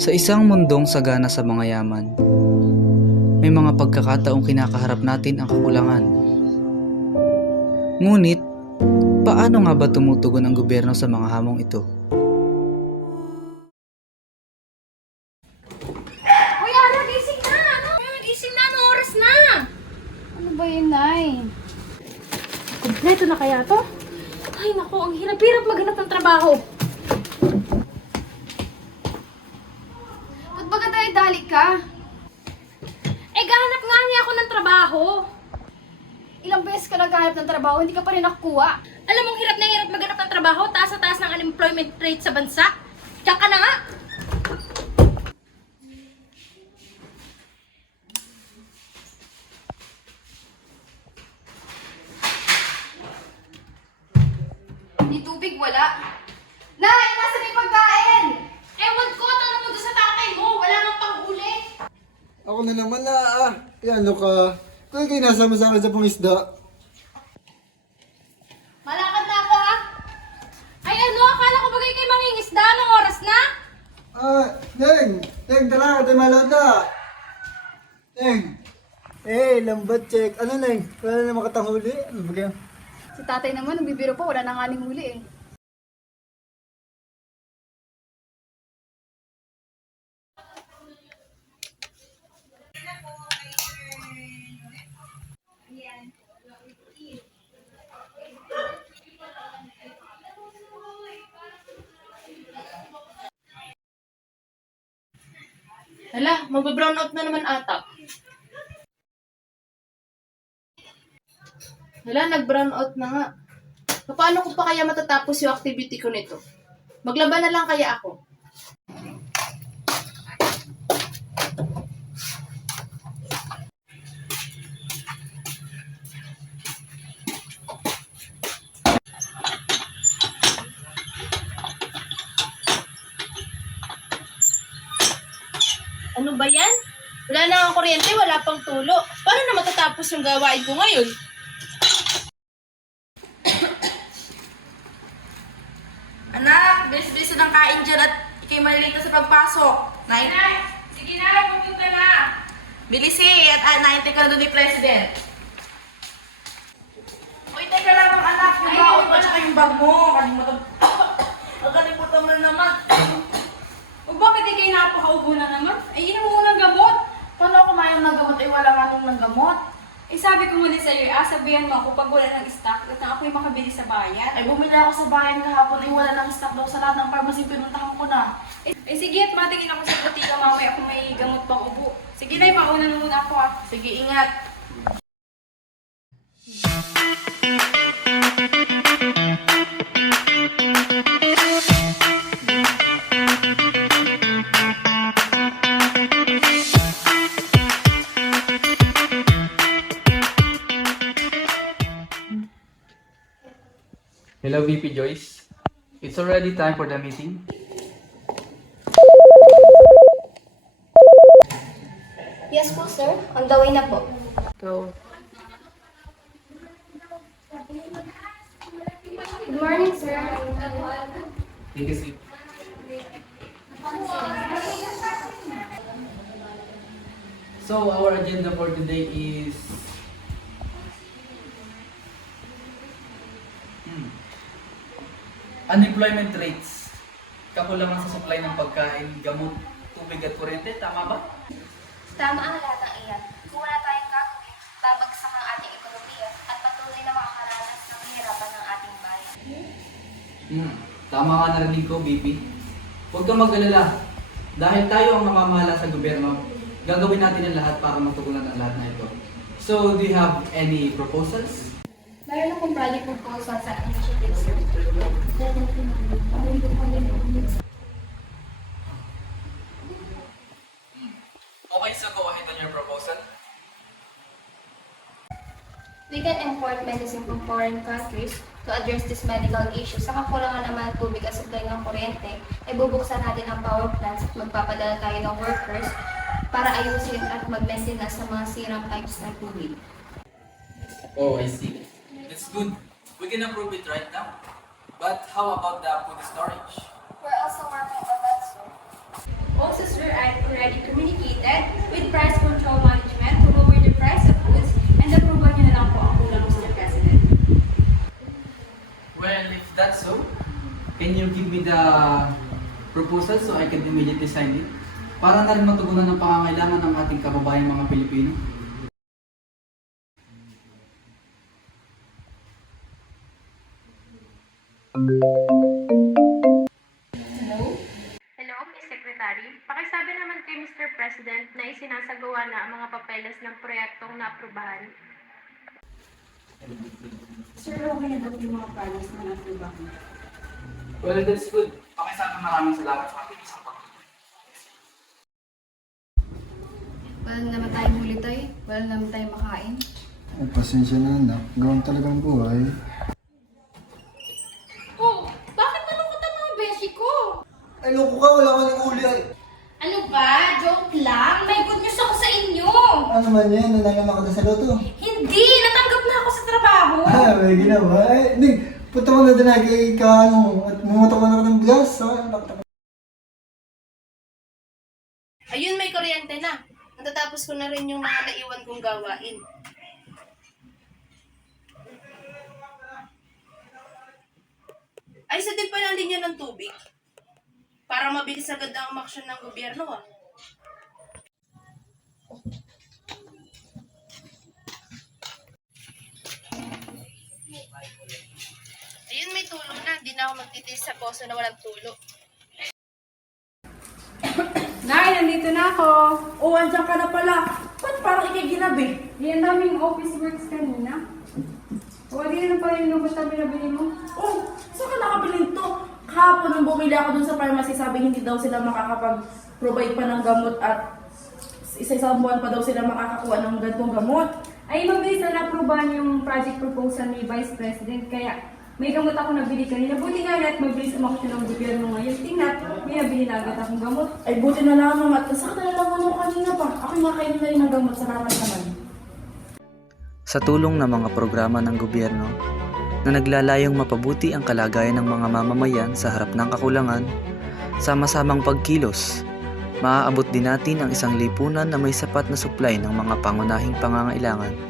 Sa isang mundong sagana sa mga yaman, may mga pagkakataong kinakaharap natin ang kakulangan. Ngunit, paano nga ba tumutugon ang gobyerno sa mga hamong ito? Uy, Ara, gising na! Gising na! Anong oras na? Ano ba yun, Nay? Kompleto na kaya to? Ay, naku, ang hirap-hirap maghanap ng trabaho. Ba't baga tayo dali ka? Gahanap nga niya ako ng trabaho. Ilang beses ka naghahanap ng trabaho, hindi ka pa rin nakukuha. Alam mong hirap na hirap maghanap ng trabaho, taas na taas ng unemployment rate sa bansa. Diyan ka na nga. Hindi tubig, wala. Nay, nasa may pagkain? Ewan ko, tanong mo doon sa tatay mo. Wala nang panghuli. Ako na naman na ano ka. Kung kayo nasama sa akin sa pangisda. Malakad na ako, ha? Ay, ano? Akala ko bagay kay mangingisda. Anong oras na? Neng, tara, tayo malawad na. Neng. Lambat check. Ano, Neng? Wala na makatanghuli. Ano ba kaya? Si tatay naman, nagbibiro pa, wala na nga ning huli eh. Hala, magbe-brown out na naman ata. Hala, nag-brown out na nga. Paano ko pa kaya matatapos yung activity ko nito? Maglaban na lang kaya ako. Ano ba yan? Wala na ang kuryente, wala pang tulo. Paano na matatapos yung gawain ko ngayon? Anak, bilis-bilis ng kain dyan at ikay malilate na sa pagpasok. Sige na, pupunta na. Bilis at naintay ka na doon ni President. Uy, teka lang ang anak, yung baon mo tsaka yung bag mo. Kalimutan. Ang kalimutan mo na naman. O bakit di kayo napakaubo na naman? Ay, inom mo ng gamot. Paano ako mayroon ng gamot? Ay, wala nga nung ng gamot. Eh, sabi ko muna sa'yo, sabihan mo ako pag wala ng stock at na ako'y makabili sa bayan. Ay, bumili ako sa bayan kahapon. Ay, wala nang stock daw sa lahat ng pharmacy. Pinuntahan ko na. Eh sige, at matingin ako sa butika mamaya kung may gamot pang ubo. Sige na, mauna na muna ako Sige, ingat. Hello VP Joyce. It's already time for the meeting. Yes po, sir. On the way na po. Go. Good morning, sir. Take a seat. So our agenda for today is unemployment rates. Kakulangan sa supply ng pagkain, gamot, tubig at kuryente, tama ba? Tama ang lahat ng iyan. Kung wala tayong gagawin, babagsak ang ating ekonomiya at patuloy na makakaranas ng kahirapan ng ating bayan. Tama nga narinig ko, BP. Huwag kang mag-alala. Dahil tayo ang namamahala sa gobyerno, gagawin natin ang lahat para matugunan ang lahat na ito. So, do you have any proposals? Mayroon akong project proposal sa initiative, sir. Okay, so go ahead on your proposal. We can import medicine from foreign countries to address this medical issue. Sa kakulangan naman ng tubig at supply ng kuryente, ay bubuksan natin ang power plants at magpapadala tayo ng workers para ayusin at mag-maintenance sa mga sirang pipes ng tubig. Oh, I see. That's good. We can approve it right now. But how about the food storage? We're also working on that, sir. Oh, sis proposal so I can immediately sign it para na rin matugunan ng pangangailangan ng ating kababayang mga Pilipino. Hello, Ms. Secretary. Pakisabi naman kay Mr. President na isinasagawa na ang mga papeles ng proyektong naaprubahan. Sir, okay na daw yung mga projects na na-approve. Well, that's good. Pakisabi maraming salamat sa ating isang pagkakas. Wala naman tayong huli tayo. Wala naman tayong makain. Ay, pasensya na anak. Gawin talagang buhay. Oh, bakit malungkot ang mga beshi ko? Ay, loko ka. Wala ka ng uli ay. Ano ba? Joke lang. May good news ako sa inyo. Ano man yan? Nananaman ka na sa loto. Hindi! Natanggap na ako sa trabaho. Ah, may ginawa. Ay, Ning, punta mo na din ay kay Kano. At mumutok mo na ka ng bigas. Ayun, may kuryente na. Natatapos ko na rin yung mga naiwan kong gawain. Ay, sa din pa ng linya ng tubig. Para mabilis agad ang umaksyon ng gobyerno, ah. Ayun, may tulo na. Hindi na ako magtitiis sa poso na walang tulo. Nay, nandito na ako. Oh, andyan ka na pala. Ba't parang ikay ginabi? Yan daming office works kanina. O, di na pala yung lubos na binabili mo. Oh, saan ka nakabiling to? Kahapon nung bumili ako dun sa pharmacy, sabi hindi daw sila makakapag-provide pa ng gamot at isa-isang buwan pa daw sila makakakuha ng ganitong gamot. Ay, mabilis na na-approvean yung project proposal ni Vice President. Kaya may gamot ako nabili kanina. Buti nga at mabilis umaksyon ng gobyerno ngayon. Tingnan, may nabili na agad akong gamot. Ay, buti na lamang at sakta na lang ano kanina pa. Ako nakainin na rin ng gamot sa kanan naman. Sa tulong ng mga programa ng gobyerno na naglalayong mapabuti ang kalagayan ng mga mamamayan sa harap ng kakulangan, sama-samang pagkilos, maaabot din natin ang isang lipunan na may sapat na supply ng mga pangunahing pangangailangan